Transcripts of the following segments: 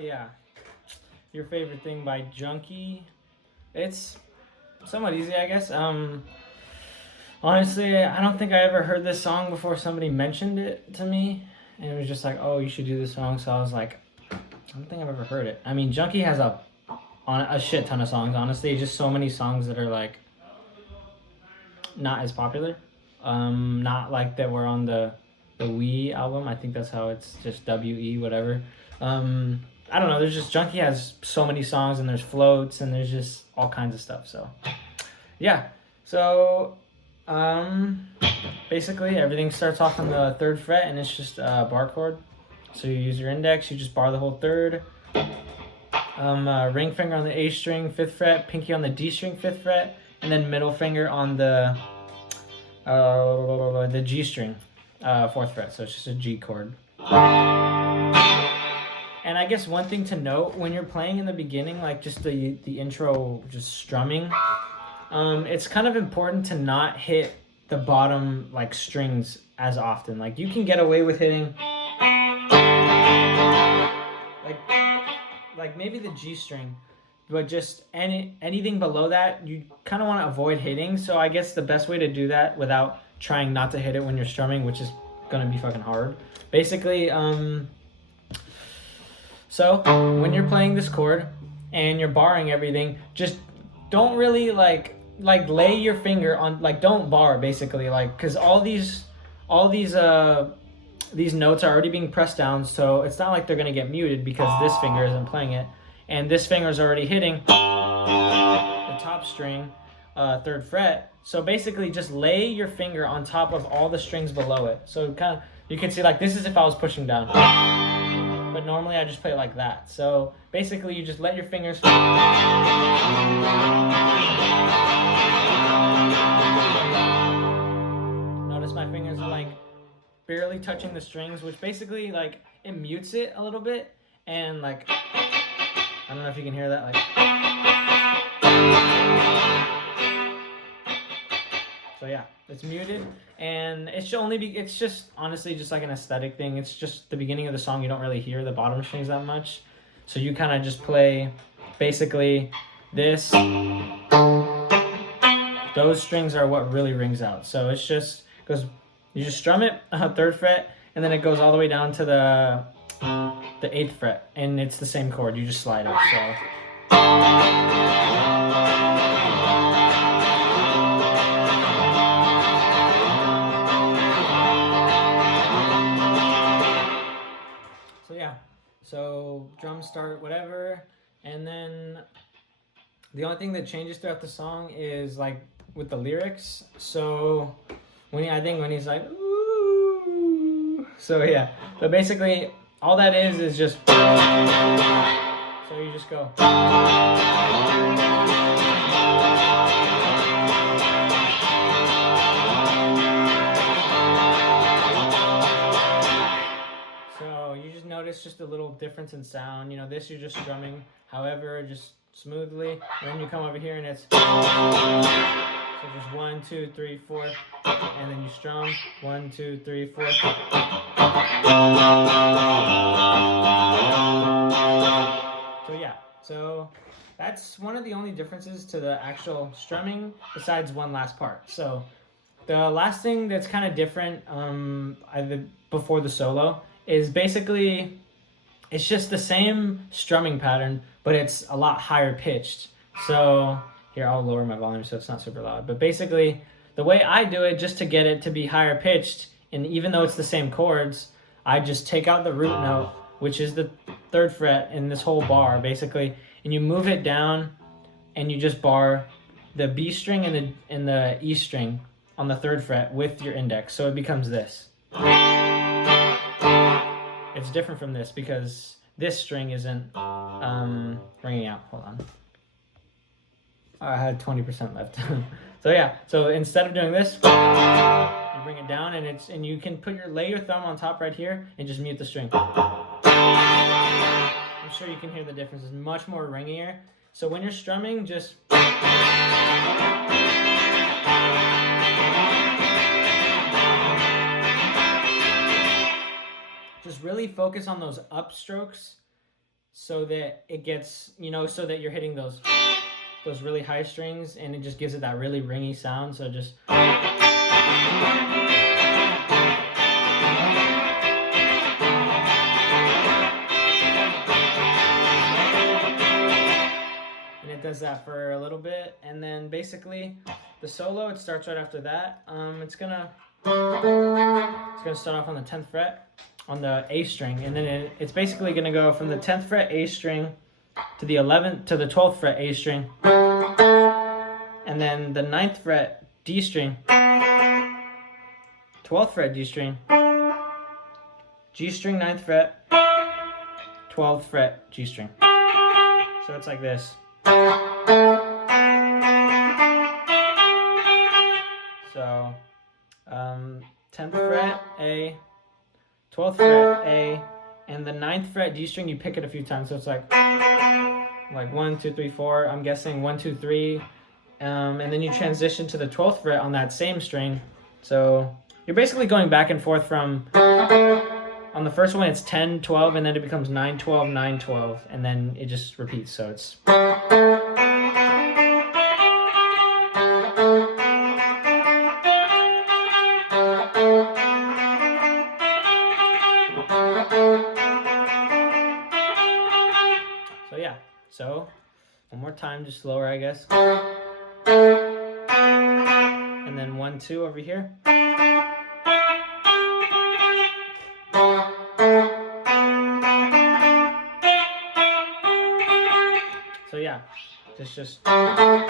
yeah, Your Favorite Thing by Junkie. It's somewhat easy, I guess. Honestly, I don't think I ever heard this song before somebody mentioned it to me, and it was just like, oh, you should do this song. So I was like, I don't think I've ever heard it. I mean, Junkie has a shit ton of songs, honestly. Just so many songs that are like not as popular. Not like that were on the Wii album. I think that's how it's just WE whatever. I don't know. There's just Junkie has so many songs, and there's floats, and there's just all kinds of stuff. So yeah. So basically everything starts off on the 3rd fret, and it's just a bar chord. So you use your index, you just bar the whole 3rd. Ring finger on the A string, 5th fret, pinky on the D string, 5th fret, and then middle finger on the G string, 4th fret. So it's just a G chord. And I guess one thing to note when you're playing in the beginning, like just the intro, just strumming, it's kind of important to not hit the bottom like strings as often. Like you can get away with hitting like maybe the G string, but just anything below that you kind of want to avoid hitting. So I guess the best way to do that without trying not to hit it when you're strumming, which is gonna be fucking hard, basically, so when you're playing this chord and you're barring everything, just don't really like lay your finger on, like don't bar basically, like, because all these notes are already being pressed down, so it's not like they're gonna get muted because this finger isn't playing it, and this finger is already hitting the top string, 3rd fret. So basically just lay your finger on top of all the strings below it. So kind of, you can see like this is if I was pushing down, but normally I just play it like that. So basically you just let your fingers notice my fingers are like barely touching the strings, which basically like it mutes it a little bit, and like I don't know if you can hear that, like, so yeah, it's muted, and it should only be, it's just honestly just like an aesthetic thing. It's just the beginning of the song, you don't really hear the bottom strings that much, so you kind of just play basically this, those strings are what really rings out. So it's just goes, you just strum it 3rd fret, and then it goes all the way down to the 8th fret, and it's the same chord, you just slide it. So yeah, so drums start whatever, and then the only thing that changes throughout the song is like with the lyrics. So when he's like, ooh, so yeah, so basically all that is just, so you just go, so you just notice just a little difference in sound. You know, this you're just strumming however, just smoothly, and then you come over here and it's, so just 1, 2, 3, 4, and then you strum 1, 2, 3, 4. So yeah, so that's one of the only differences to the actual strumming, besides one last part. So the last thing that's kind of different, before the solo, is basically it's just the same strumming pattern, but it's a lot higher pitched. So here, I'll lower my volume so it's not super loud. But basically, the way I do it, just to get it to be higher pitched, and even though it's the same chords, I just take out the root note, which is the 3rd fret in this whole bar, basically, and you move it down, and you just bar the B string and the E string on the 3rd fret with your index. So it becomes this. It's different from this because this string isn't ringing out. Hold on. I had 20% left. So yeah, so instead of doing this, you bring it down, and you can lay your thumb on top right here and just mute the string. I'm sure you can hear the difference. It's much more ringier. So when you're strumming, just really focus on those upstrokes so that it gets, so that you're hitting those really high strings, and it just gives it that really ringy sound. So just, and it does that for a little bit, and then basically the solo, it starts right after that. It's gonna start off on the 10th fret on the A string, and then it's basically gonna go from the 10th fret A string to the 11th to the 12th fret A string, and then the 9th fret D string, 12th fret D string, G string 9th fret, 12th fret G string. So it's like this. So 10th fret A, 12th fret A, and the 9th fret D string, you pick it a few times. So it's like 1, 2, 3, 4. I'm guessing 1, 2, 3. And then you transition to the 12th fret on that same string. So you're basically going back and forth from, on the first one it's 10, 12, and then it becomes 9, 12, 9, 12, and then it just repeats. So it's, so yeah. So one more time, just slower, I guess. And then 1, 2 over here. So yeah, just. And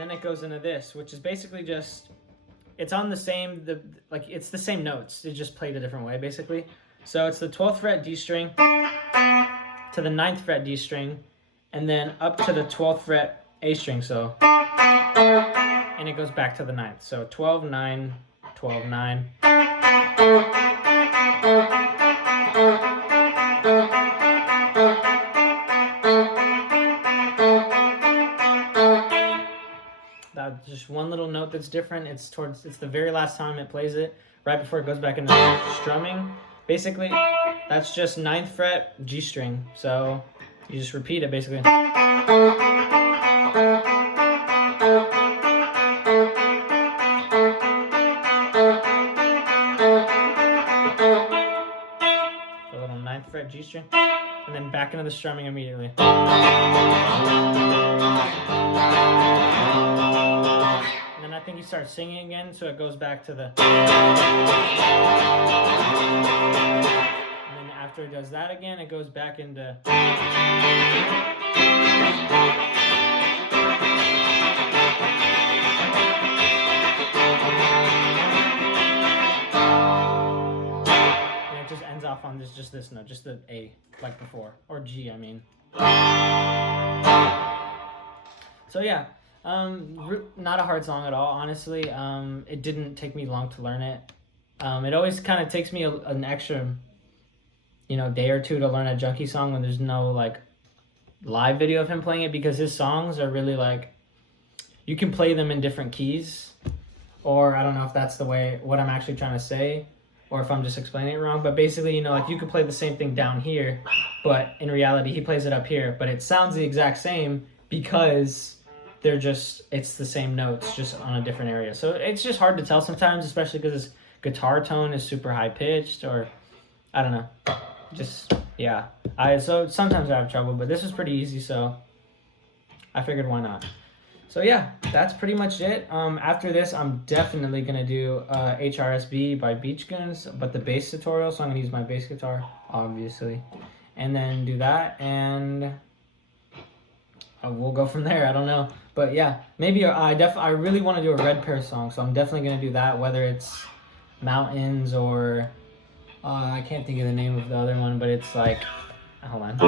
then it goes into this, which is basically just, it's on the same, it's the same notes, it just played a different way basically. So it's the 12th fret D string to the 9th fret D string, and then up to the 12th fret A string, so, and it goes back to the 9th. So 12, 9, 12, 9. That's just one little note that's different. It's the very last time it plays it, right before it goes back into strumming. Basically, that's just 9th fret G string. So you just repeat it basically. A little 9th fret G string, and then back into the strumming immediately. And then I think he starts singing again, so it goes back to the. And then after it does that again, it goes back into. And it just ends off on just this note, just the A, like before, or G, I mean. So yeah. Not a hard song at all, honestly. It didn't take me long to learn it. It always kind of takes me an extra, day or two to learn a Junkie song when there's no live video of him playing it, because his songs are really you can play them in different keys, or I don't know if that's what I'm actually trying to say, or if I'm just explaining it wrong. But basically, you could play the same thing down here, but in reality he plays it up here, but it sounds the exact same because it's the same notes, just on a different area. So it's just hard to tell sometimes, especially because his guitar tone is super high pitched, or I don't know. Just, yeah. So sometimes I have trouble, but this was pretty easy, so I figured why not. So yeah, that's pretty much it. After this, I'm definitely gonna do HRSB by Beach Goons, but the bass tutorial, so I'm gonna use my bass guitar, obviously. And then do that, and we'll go from there. I don't know, but yeah, maybe I really want to do a Red Pear song, so I'm definitely gonna do that, whether it's Mountains or I can't think of the name of the other one, but it's hold on,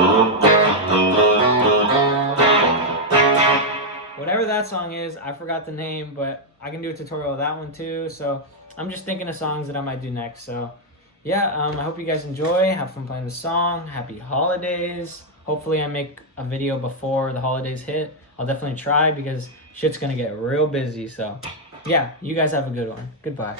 whatever that song is, I forgot the name, but I can do a tutorial of that one too. So I'm just thinking of songs that I might do next. So yeah, I hope you guys enjoy, have fun playing the song. Happy holidays. Hopefully I make a video before the holidays hit. I'll definitely try, because shit's gonna get real busy. So, yeah, you guys have a good one. Goodbye.